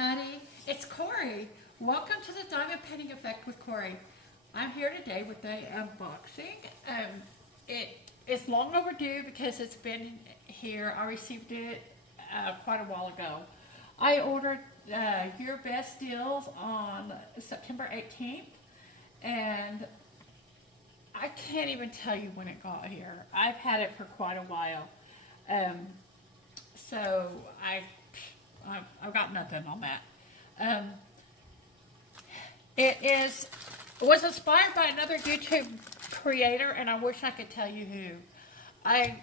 everybody, it's Cori. Welcome to the Diamond Painting Effect with Cori. I'm here today with a unboxing. It is long overdue because it's been here. I received it quite a while ago. I ordered Your Best Deals on September 18th, and I can't even tell you when it got here. I've had it for quite a while. So I've got nothing on that. It was inspired by another YouTube creator, and I wish I could tell you who. I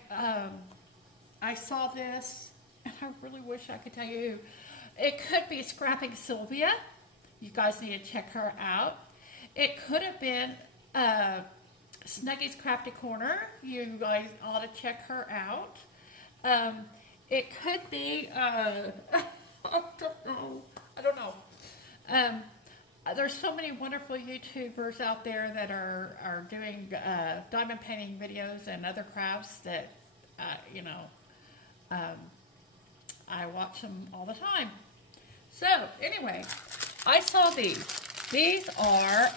saw this, and I really wish I could tell you who. It could be Scrapping Sylvia. You guys need to check her out. It could have been Snuggy's Crafty Corner. You guys ought to check her out. It could be, I don't know. There's so many wonderful YouTubers out there that are doing diamond painting videos and other crafts that, I watch them all the time. So, anyway, I saw these. These are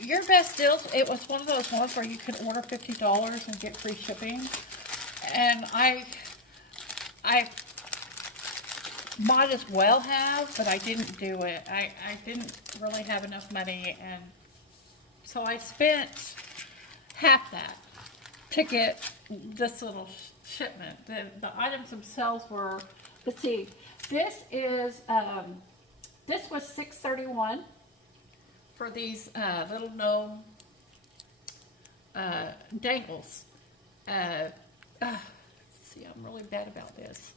Your Best Deals. It was one of those ones where you could order $50 and get free shipping. And I might as well have, but I didn't do it. I didn't really have enough money, and so I spent half that to get this little shipment. The items themselves were, let's see, this was $6.31 for these little gnome dangles. See, I'm really bad about this.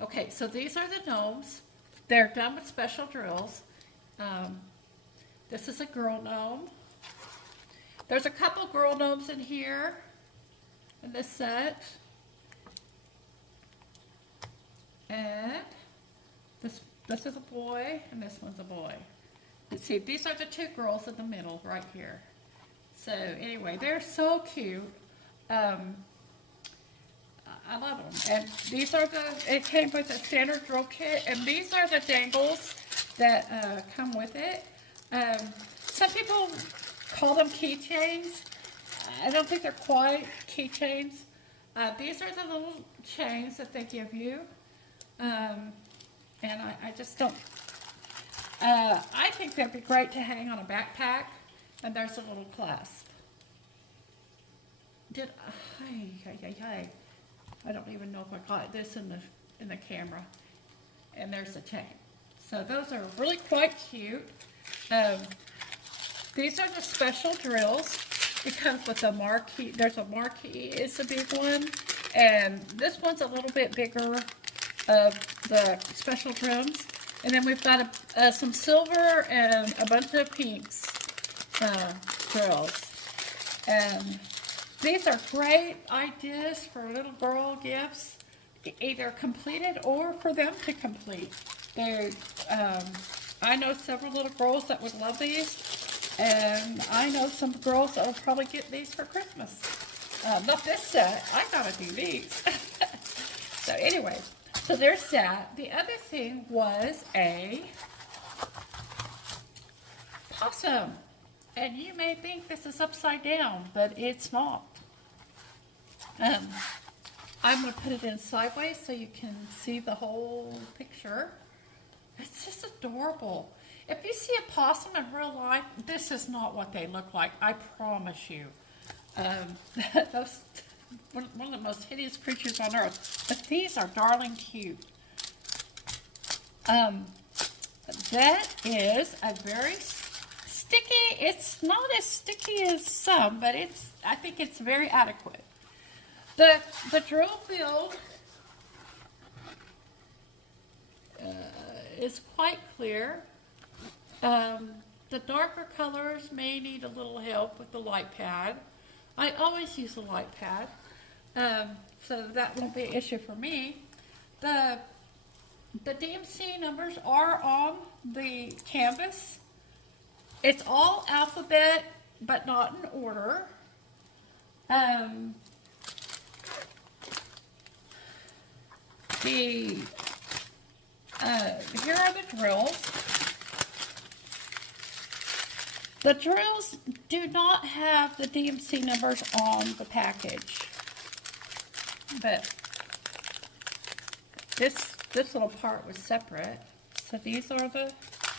Okay, so these are the gnomes. They're done with special drills. This is a girl gnome. There's a couple girl gnomes in here in this set. And this is a boy, and this one's a boy. Let's see, these are the two girls in the middle right here. So anyway, they're so cute. I love them. And these are it came with a standard drill kit, and these are the dangles that come with it. Some people call them keychains. I don't think they're quite keychains. These are the little chains that they give you. And I just don't, I think they'd be great to hang on a backpack. And there's a little clasp. I don't even know if I got this in the camera. And there's the chain. So those are really quite cute. These are the special drills. It comes with a marquee. There's a marquee. It's a big one. And this one's a little bit bigger of the special drums. And then we've got some silver and a bunch of pinks drills. And these are great ideas for little girl gifts, either completed or for them to complete. I know several little girls that would love these, and I know some girls that will probably get these for Christmas. Not this set. I gotta do these. So anyway, so there's that. The other thing was a possum. And you may think this is upside down, but it's not. I'm going to put it in sideways so you can see the whole picture. It's just adorable. If you see a possum in real life, this is not what they look like. I promise you. Those one of the most hideous creatures on earth. But these are darling cute. That is a very sticky. It's not as sticky as some, but I think it's very adequate. The drill build is quite clear. The darker colors may need a little help with the light pad. I always use a light pad, so that won't be an issue for me. The DMC numbers are on the canvas. It's all alphabet, but not in order. The here are the drills. The drills do not have the DMC numbers on the package, but this little part was separate. So these are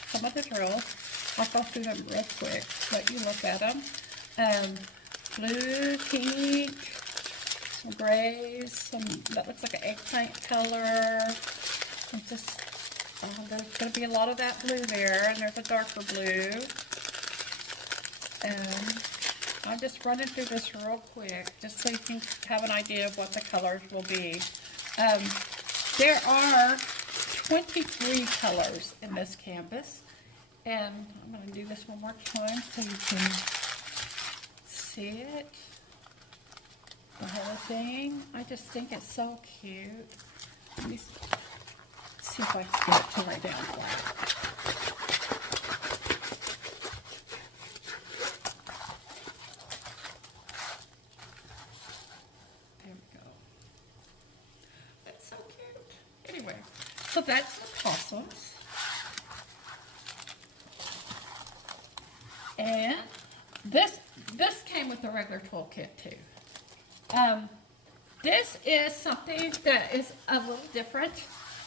some of the drills. I'll go through them real quick, let you look at them. Blue, pink, some grays, some that looks like an eggplant color. And just there's going to be a lot of that blue there, and there's a darker blue. I'm just running through this real quick, just so you can have an idea of what the colors will be. There are 23 colors in this canvas, and I'm going to do this one more time so you can see it, the whole thing. I just think it's so cute. Let me see if I can get it to lay down flat. So that's the possums. And this came with the regular toolkit too. This is something that is a little different.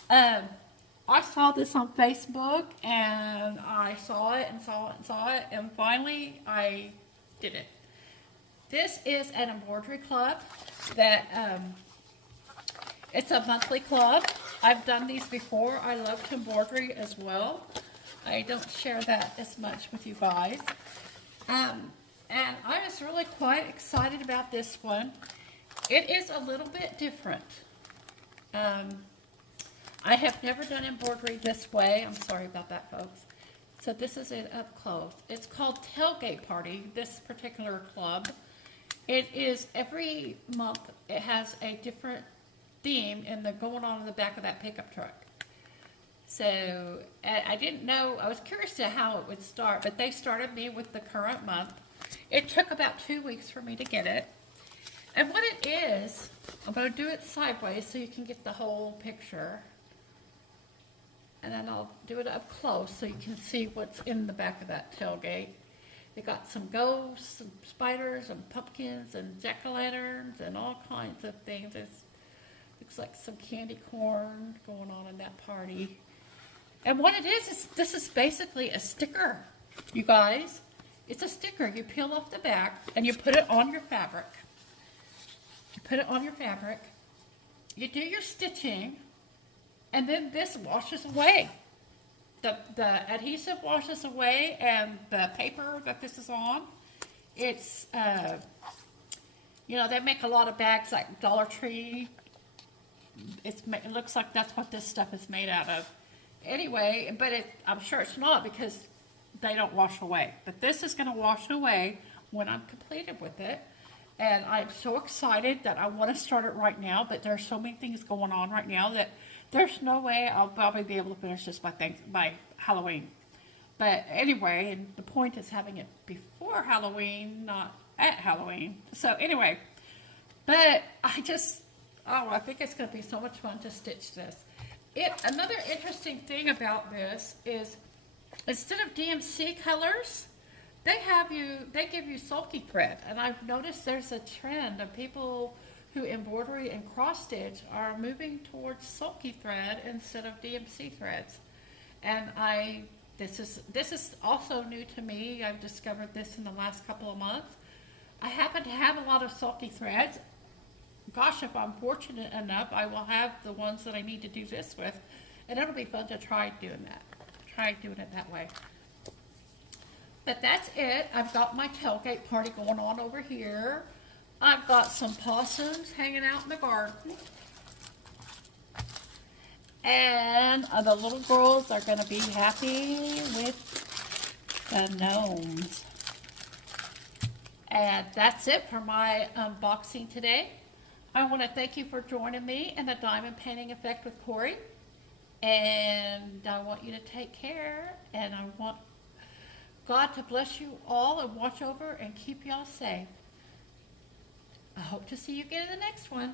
I saw this on Facebook, and I saw it and saw it and saw it, and finally I did it. This is an embroidery club that it's a monthly club. I've done these before. I love embroidery as well. I don't share that as much with you guys. And I was really quite excited about this one. It is a little bit different. I have never done embroidery this way. I'm sorry about that, folks. So this is it up close. It's called Tailgate Party, this particular club. It is every month. It has a different theme and they're going on in the back of that pickup truck. So I didn't know, I was curious to how it would start, but they started me with the current month. It took about 2 weeks for me to get it. And what it is, I'm going to do it sideways so you can get the whole picture. And then I'll do it up close so you can see what's in the back of that tailgate. They got some ghosts, some spiders, and pumpkins, and jack-o'-lanterns, and all kinds of things. Looks like some candy corn going on in that party. And what it is this is basically a sticker, you guys. It's a sticker. You peel off the back and you put it on your fabric. You put it on your fabric. You do your stitching, and then this washes away. The adhesive washes away, and the paper that this is on, it's, you know, they make a lot of bags like Dollar Tree. It looks like that's what this stuff is made out of. Anyway, but I'm sure it's not because they don't wash away. But this is going to wash away when I'm completed with it. And I'm so excited that I want to start it right now, but there's so many things going on right now that there's no way I'll probably be able to finish this by Halloween. But anyway, and the point is having it before Halloween, not at Halloween. So anyway, but I think it's going to be so much fun to stitch this. Another interesting thing about this is instead of DMC colors, they give you sulky thread. And I've noticed there's a trend of people who embroidery and cross stitch are moving towards sulky thread instead of DMC threads. And this is also new to me. I've discovered this in the last couple of months. I happen to have a lot of sulky threads. Gosh, if I'm fortunate enough, I will have the ones that I need to do this with, and it'll be fun to try doing that. Try doing it that way. But that's it. I've got my tailgate party going on over here. I've got some possums hanging out in the garden. And the little girls are going to be happy with the gnomes. And that's it for my unboxing today. I want to thank you for joining me in the Diamond Painting Effect with Cori. And I want you to take care. And I want God to bless you all and watch over and keep y'all safe. I hope to see you again in the next one.